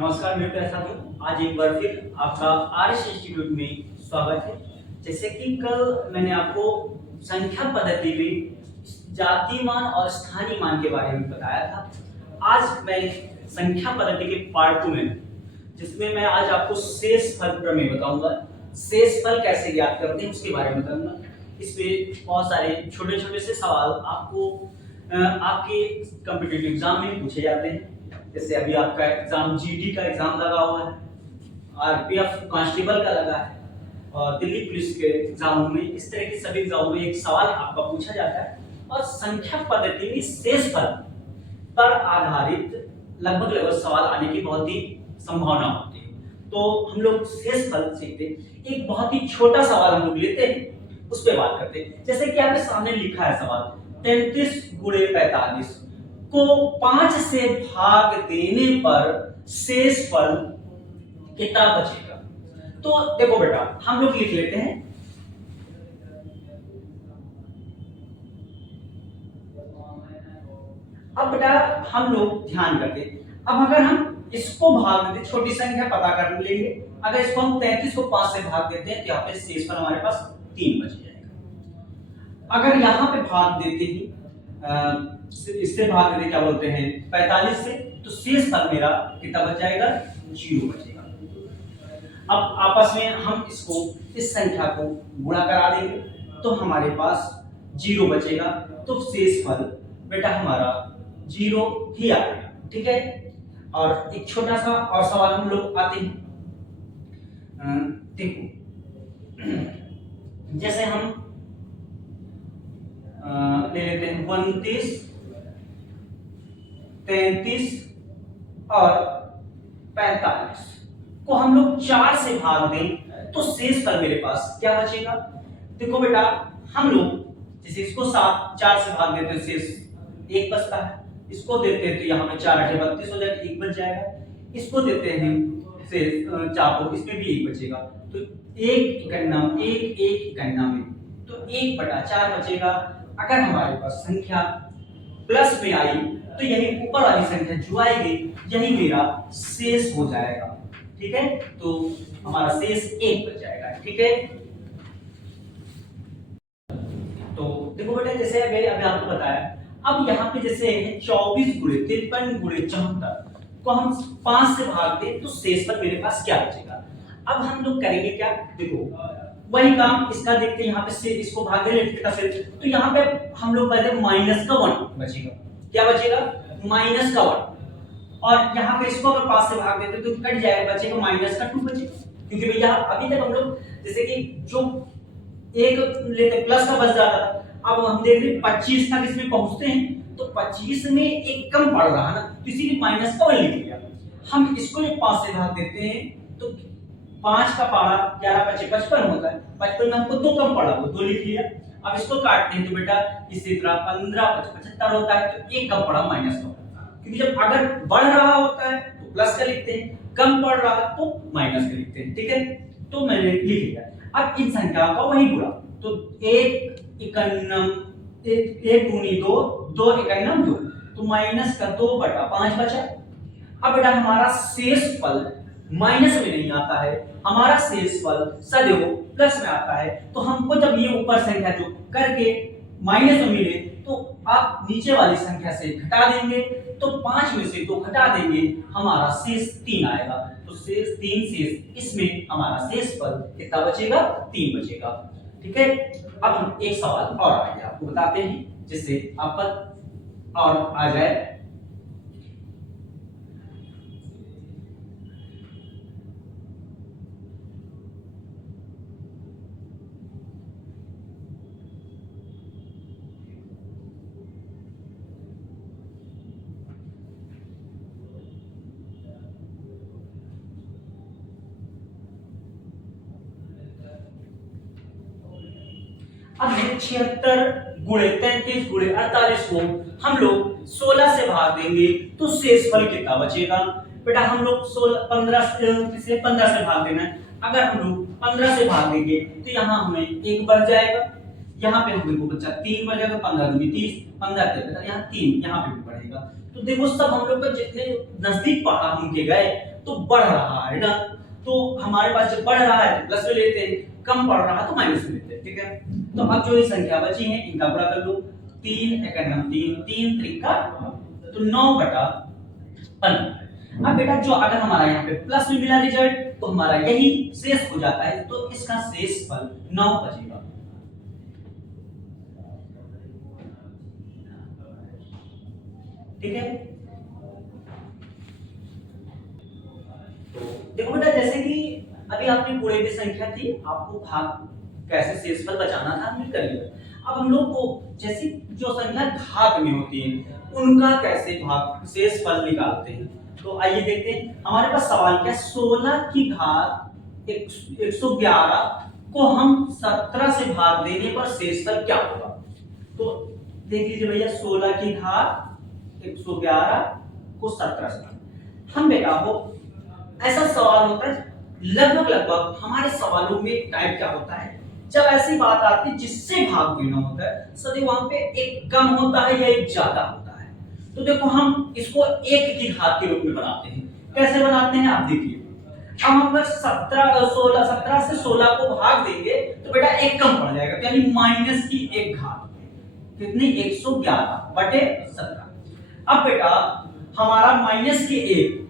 नमस्कार मेरे प्यारे साथियों, आज एक बार फिर आपका आरएस इंस्टीट्यूट में स्वागत है। जैसे कि कल मैंने आपको संख्या पद्धति में जातीय मान और स्थानीय मान के बारे में बताया था। आज मैं संख्या पद्धति के पार्ट 2 में हूं, जिसमें मैं आज आपको शेषफल प्रमेय बताऊंगा। शेषफल कैसे ज्ञात करते हैं उसके बारे में बताऊंगा। इसमें बहुत सारे छोटे छोटे से सवाल आपको आपके कॉम्पिटिटिव एग्जाम में पूछे जाते हैं। जैसे अभी आपका एग्जाम जीडी का एग्जाम लगा हुआ है, आरपीएफ कांस्टेबल का लगा है और दिल्ली पुलिस के एग्जामों में, इस तरह के सभी एग्जामों में एक सवाल आपका पूछा जाता है। और संख्या पद्धति में शेषफल पर आधारित लगभग सवाल आने की बहुत ही संभावना होती है। तो हम लोग शेषफल सीखते हैं। एक बहुत ही छोटा सवाल हम लोग लेते हैं, उस पर बात करते हैं। जैसे कि आपके सामने लिखा है सवाल 33 गुणे 45 को 5 से भाग देने पर शेषफल कितना बचेगा। तो देखो बेटा, हम लोग लिख लेते हैं अब बेटा हम लोग ध्यान करते हैं। अब अगर हम इसको भाग देते, छोटी संख्या पता कर लेंगे। अगर इसको हम 33 को 5 से भाग देते हैं तो यहाँ पे शेषफल हमारे पास 3 बच जाएगा। अगर यहाँ पे भाग देते ही इससे भाग देते, क्या बोलते हैं, 45 से, तो शेषफल मेरा कितना बच जाएगा, 0 बचेगा। अब आपस में हम इसको, इस संख्या को गुणा करा देंगे तो हमारे पास 0 बचेगा। तो शेषफल बेटा हमारा 0 ही आएगा। ठीक है। और एक छोटा सा और सवाल हम लोग आते हैं। देखो, जैसे हम ले लेते हैं 29, 33 और 45 को हम लोग 4 से भाग दें तो शेषफल मेरे पास क्या बचेगा। देखो बेटा, हम लोग जैसे इसको 4 से भाग देते हैं, शेष 1 बचता है। इसको देते हैं तो यहाँ पे 4 8 32 हो जाएगा, 1 बच जाएगा। इसको देते हैं शेष 4 को, इसमें भी 1 बचेगा। तो 1 इकन्नम 1 1 इकन्नम, तो 1/4 बचेगा। अगर हमारे पास संख्या प्लस में आई तो यही ऊपर वाली संख्या जो आएगी यही मेरा शेष हो जाएगा। ठीक है, तो हमारा शेष 1 बच जाएगा। ठीक है। तो देखो बेटा, जैसे अभी आपको बताया, अब यहाँ पे जैसे 24 गुणे 53 गुणे 74 को हम 5 से भाग दें तो शेषफल मेरे पास क्या बचेगा। अब हम लोग करेंगे क्या, देखो वही काम इसका देखते हैं। यहाँ पे से इसको भाग दे लेते हैं तो यहाँ पे हम लोग पहले माइनस का 1 बचेगा। क्या बचेगा, माइनस का 1। और यहाँ पे इसको अगर 5 से भाग देते तो कट जाएगा, बचेगा माइनस का 2 बचेगा। क्योंकि भैया अभी तक हम लोग जैसे कि जो एक लेते प्लस का बच जाता था, अब हम देख रहे 25 तक इसमें पहुंचते हैं तो 25 में एक कम पड़ रहा है ना, तो इसीलिए माइनस का 1 लिख लिया। हम इसको 5 से भाग देते हैं तो 5 का पारा 11 5 55 होता है। 55 में हमको 2 कम पड़ा, वो 2 लिख लिया। अब इसको काटते हैं तो बेटा इसी तरह 15 75 होता है, तो 1 कम पड़ा, माइनस का। क्योंकि जब अगर बढ़ रहा होता है तो प्लस का लिखते हैं, कम पड़ रहा तो माइनस का लिखते हैं। ठीक है, तो मैंने लिख लिया। अब इन संख्याओं का वही गुणा, तो 1 इकन्नम 1 दूनी 2 2 इकन्नम 2, तो माइनस का 2/5 बचा। अब बेटा हमारा शेषफल माइनस में नहीं आता है, हमारा शेषफल सदैव प्लस में आता है। तो हमको जब ये ऊपर संख्या जो करके माइनस में मिले तो आप नीचे वाली संख्या से घटा देंगे, तो 5 में से 2 घटा देंगे, हमारा शेष 3 आएगा। तो शेष 3 शेष, इसमें हमारा शेषफल कितना बचेगा, 3 बचेगा। ठीक है। अब हम एक सवाल और आगे आपको बताते हैं जिससे आपका और आ जाए। अब 76 गुणे 33 गुणे 48 को हम लोग 16 से भाग देंगे तो शेषफल कितना बचेगा। बेटा हम लोग 15 से भाग देना है। अगर हम लोग 15 से भाग देंगे तो यहाँ हमें 1 बच जाएगा, यहाँ पे हमको बचा 3 बच जाएगा, 15 दूनी 30, 15 यहाँ 3, यहाँ पे भी बढ़ेगा। तो देखो सब हम लोग का जितने नजदीक पढ़ा हम के गए तो तो बढ़ रहा है ना, तो हमारे पास जब बढ़ रहा है तो प्लस में लेते हैं, कम बढ़ रहा है तो माइनस में लेते हैं, ठीक है। तो अब जो ये संख्या बची है इनका गुणा कर लो, 3 एकम 3, 3 त्रिका तो 9/15। अब बेटा जो अगर हमारा यहाँ पे प्लस में मिला रिजल्ट तो हमारा यही शेष हो जाता है, तो इसका शेष फल 9 बचेगा। ठीक है, तो देखो बेटा जैसे कि अभी आपने पूरे की संख्या थी, आपको भाग कैसे शेषफल बचाना था हमने कर लिया। अब हम लोग को जैसे जो संख्या घात में होती है उनका कैसे भाग शेषफल निकालते हैं, तो आइए देखते हैं। हमारे पास सवाल क्या है, 16 की घात 111 को हम 17 से भाग देने पर शेषफल क्या होगा। तो देख लीजिए भैया, 16 की घात 111 को 17 से हम बेटा हो ऐसा सवाल होता है, लगभग हमारे सवालों में टाइप क्या होता है, जब ऐसी बात आती है जिससे भाग देना होता है सदैव वहां पे एक कम होता है या एक ज्यादा होता है। तो देखो हम इसको 1 की घात के रूप में बनाते हैं। कैसे बनाते हैं आप देखिए, अब हम अगर 17 से 16 को भाग देंगे तो बेटा एक कम पड़ जाएगा, यानी माइनस की 1 घात, कितनी 111/17। अब बेटा हमारा माइनस की 1,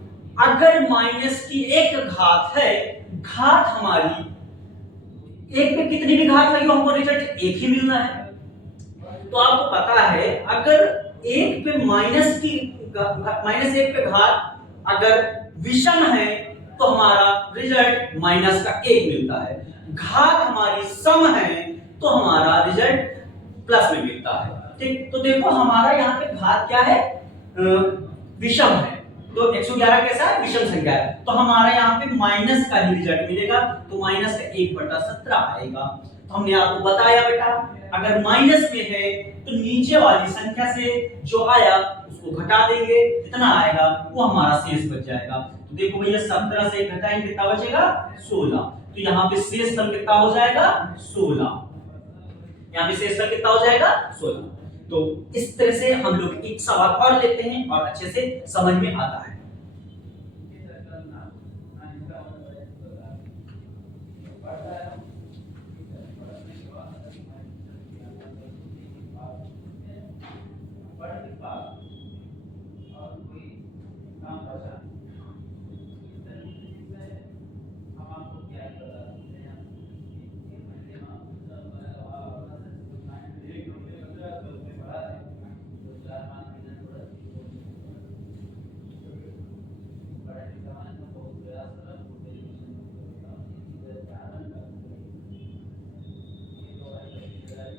अगर माइनस की 1 घात है, घात हमारी 1 पे कितनी भी घात लगी हमको रिजल्ट 1 ही मिलना है। तो आपको पता है अगर 1 पे माइनस 1 पे घात अगर विषम है तो हमारा रिजल्ट माइनस का 1 मिलता है, घात हमारी सम है तो हमारा रिजल्ट प्लस में मिलता है। ठीक, तो देखो हमारा यहाँ पे घात क्या है, विषम है, तो 111 कैसा है, विषम संख्या है, तो हमारा यहाँ पे माइनस का ही रिजल्ट मिलेगा, तो माइनस का 1/17 आएगा। तो हमने आपको बताया बेटा अगर माइनस में है तो नीचे वाली संख्या से जो आया उसको घटा देंगे, कितना आएगा वो हमारा शेष बच जाएगा। तो देखो भैया 17 से घटाएंगे कितना बचेगा, 16, तो यहाँ पे शेष फल कितना हो जाएगा, 16, यहाँ पे शेष फल कितना हो जाएगा, 16। तो इस तरह से हम लोग एक सवाल और लेते हैं और अच्छे से समझ में आता है।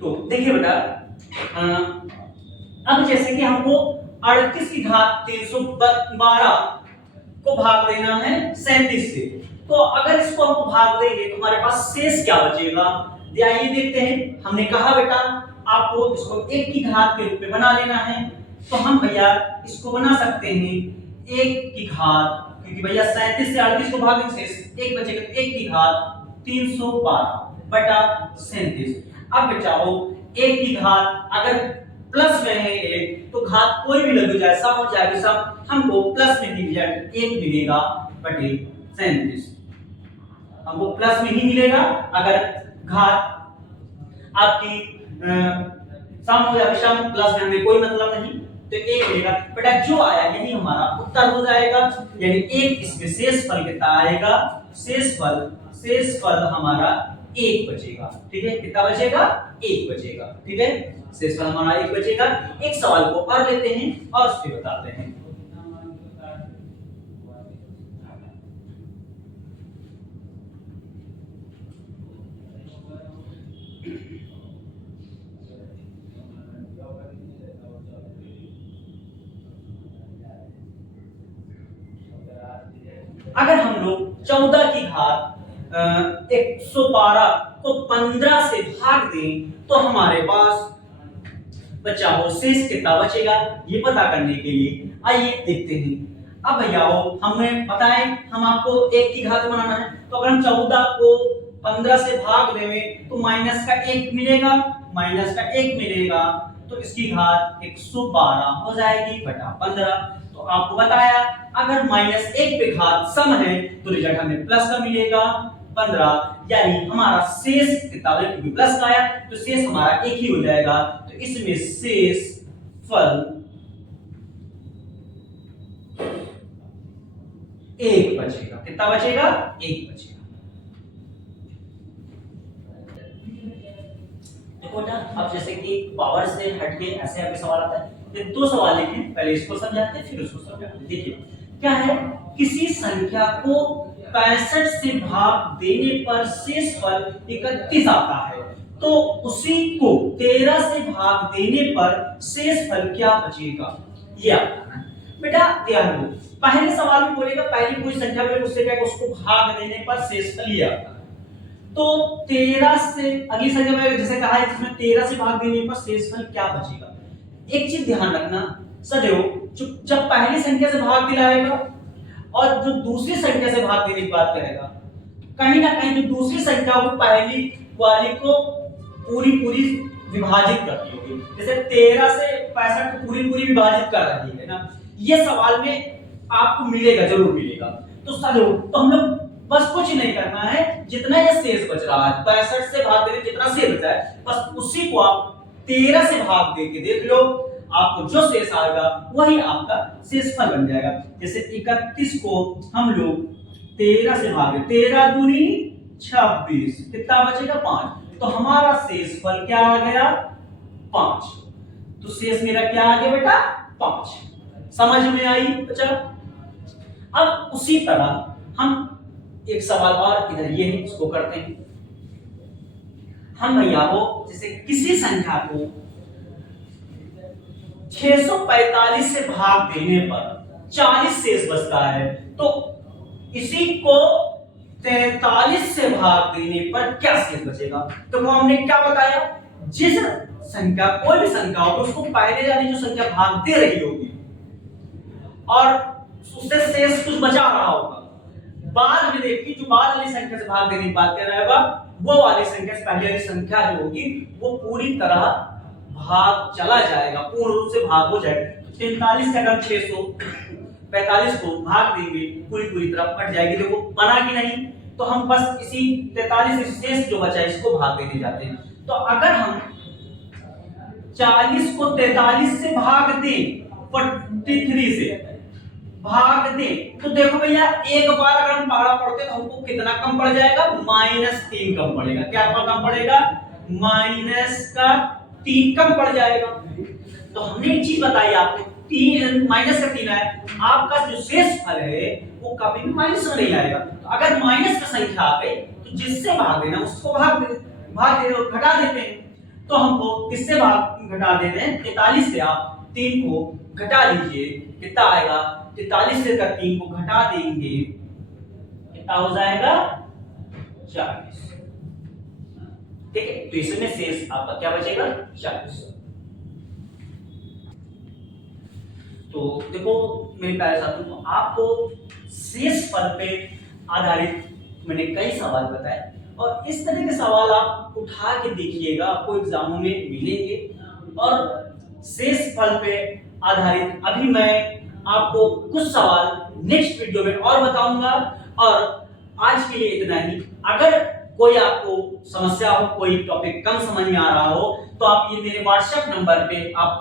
तो देखिए बेटा अब जैसे कि हमको 38 की घात 312 को भाग देना है 37 से, तो अगर इसको हमको भाग देंगे तो हमारे पास शेष क्या बचेगा, आइए देखते हैं। हमने कहा बेटा आपको इसको 1 की घात के रूप में बना लेना है, तो हम भैया इसको बना सकते हैं 1 की घात, क्योंकि भैया 37 से 38 को भागेंगे शेष 1 बचेगा, तो 1 की घात 312/37। अब बचाओ 1 की घात अगर प्लस में है 1 तो घात कोई भी लग जाए, सम हो जाएगा सम, हमको प्लस में ही रिजल्ट 1 मिलेगा बटे 37, हमको प्लस में ही मिलेगा। अगर घात आपकी सम हो या विषम, प्लस में हमें कोई मतलब नहीं, तो 1 मिलेगा बेटा, जो आया यही हमारा उत्तर हो जाएगा, यानी 1 इसमें शेष फल कितना आएगा, शेष फल हमारा 1 बचेगा। ठीक है, कितना बचेगा, 1 बचेगा। ठीक है, शेष फल हमारा 1 बचेगा। एक सवाल को और लेते हैं और उसके बताते हैं। अगर हम लोग 14 की घात 112 को 15 से भाग दें तो हमारे पास बचा हो शेष कितना बचेगा, ये पता करने के लिए आइए देखते हैं। अब भैया हमें पता है हम आपको 1 की घात बनाना है, तो अगर हम 14 को 15 से भाग दें तो माइनस का 1 मिलेगा, तो इसकी घात 112 हो जाएगी बटा 15। तो आपको बताया अगर -1 पे घात सम है तो रिजल्ट हमें प्लस का मिलेगा 15, यानी हमारा शेष कितना है, क्योंकि प्लस का आया तो शेष हमारा एक ही हो जाएगा। तो इसमें शेष फल 1 बचेगा। कितना बचेगा? 1 बचेगा। देखो बेटा, अब जैसे कि पावर से हटके ऐसे आपके सवाल आता है, ये 2 सवाल लिखे, पहले इसको समझाते हैं फिर उसको समझाते हैं। देखिए क्या है, किसी संख्या को 65 से भाग देने पर शेष फल 31 आता है, तो उसी को 13 से भाग देने पर शेष फल क्या बचेगा, ये आता है। बेटा ध्यान दो, पहले सवाल में बोलेगा पहली कोई संख्या में उससे क्या, उसको भाग देने पर शेष फल ये आता है। तो 13 से अगली संख्या में जैसे कहा है इसमें 13 से भाग देने पर शेषफल क्या बचेगा। एक चीज ध्यान रखना सदैव, जब पहली संख्या से भाग दिलाएगा और जो दूसरी संख्या से भाग देने की बात करेगा, कहीं ना कहीं जो दूसरी संख्या वो पहली वाली को पूरी पूरी विभाजित करती होगी। जैसे 13 से 65 को पूरी पूरी विभाजित कर रही है ना, ये सवाल में आपको मिलेगा, जरूर मिलेगा। तो सदैव तो हम लोग बस कुछ नहीं करना है, जितना ये शेष बच रहा है 65 से भाग देने जितना शेष बचा है, बस उसी को आप 13 से भाग दे के देख लो, आपको जो शेष आएगा वही आपका शेषफल बन जाएगा। जैसे 31 को हम लोग 13 से भाग दें, 13 दूनी 26, कितना बचेगा 5, तो हमारा शेषफल क्या आ गया 5। तो शेष मेरा क्या आ गया बेटा 5। समझ में आई बच्चा? अब उसी तरह हम एक सवाल और इधर ये है, इसको करते हैं। हम भैया हो जैसे किसी संख्या को 645 से भाग देने पर 40 शेष बचता है, तो इसी को 43 से भाग देने पर क्या शेष बचेगा। तो वो हमने क्या बताया, जिस संख्या कोई भी संख्या हो तो उसको पहले वाली जो संख्या भाग दे रही होगी और उससे शेष कुछ बचा रहा होगा, बाद में देखिए जो बाद वाली संख्या से भाग देने की बात कर रहा होगा, वो वाली संख्या से पहले वाली संख्या जो होगी वो पूरी तरह भाग चला जाएगा, पूर्ण रूप से भाग हो जाएगा। 43 का अगर 645 को भाग देंगे पूरी तरह कट जाएगी। देखो बना कि नहीं, तो हम बस इसी 43 से शेष जो बचा है इसको भाग देने जाते हैं। तो अगर हम 40 को 43 से भाग दें, 43 से भाग दे, तो देखो भैया एक बार अगर हम पहाड़ा पढ़ते तो हमको कितना कम पड़ जाएगा, -3 कम पड़ेगा। क्या कम पड़ेगा, -3 कम पड़ जाएगा। तो हमने एक चीज बताई आपको, -3 है, आपका जो शेष फल है वो कभी भी माइनस में नहीं आएगा। तो अगर माइनस का संख्या आ गई तो जिससे भाग देना उसको भाग दे घटा देते हैं। तो हमको किससे भाग घटा देते हैं, 43 से आप 3 को घटा लीजिए, कितना आएगा, 43 से 3 को घटा देंगे, कितना हो जाएगा 40। ठीक है, तो इसमें शेष आपका क्या बचेगा 40। तो देखो मेरे प्यारे साथियों, तो आपको शेष फल पे आधारित मैंने कई सवाल बताए और इस तरह के सवाल आप उठा के देखिएगा, आपको एग्जामों में मिलेंगे। और शेष फल पे आधारित अभी मैं आपको कुछ सवाल नेक्स्ट वीडियो में और बताऊंगा। और आज के लिए इतना ही। अगर कोई आपको समस्या हो, कोई टॉपिक कम समझ में आ रहा हो, तो आप ये मेरे व्हाट्सएप नंबर पे आप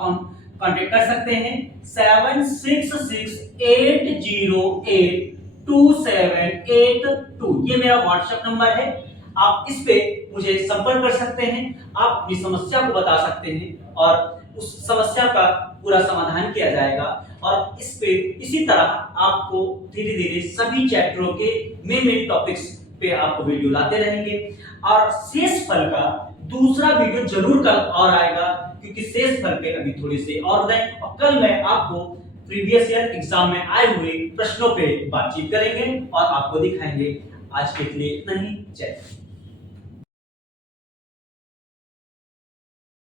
कांटेक्ट कर सकते हैं 7668082782। ये मेरा व्हाट्सएप नंबर है, आप इस पे मुझे संपर्क कर सकते हैं, आप अपनी समस्या को बता सकते हैं और उस समस्या का पूरा समाधान किया जाएगा। और इस पे इसी तरह आपको धीरे धीरे सभी चैप्टरों के मेन टॉपिक्स पे आपको वीडियो लाते रहेंगे। और शेष फल का दूसरा वीडियो जरूर कल और आएगा, क्योंकि शेष फल पे अभी थोड़ी से और बताएं। और कल मैं आपको प्रीवियस ईयर एग्जाम में आए हुए प्रश्नों पे बातचीत करेंगे और आपको दिखाएंगे। आज के लिए इतना ही, जय हिंद।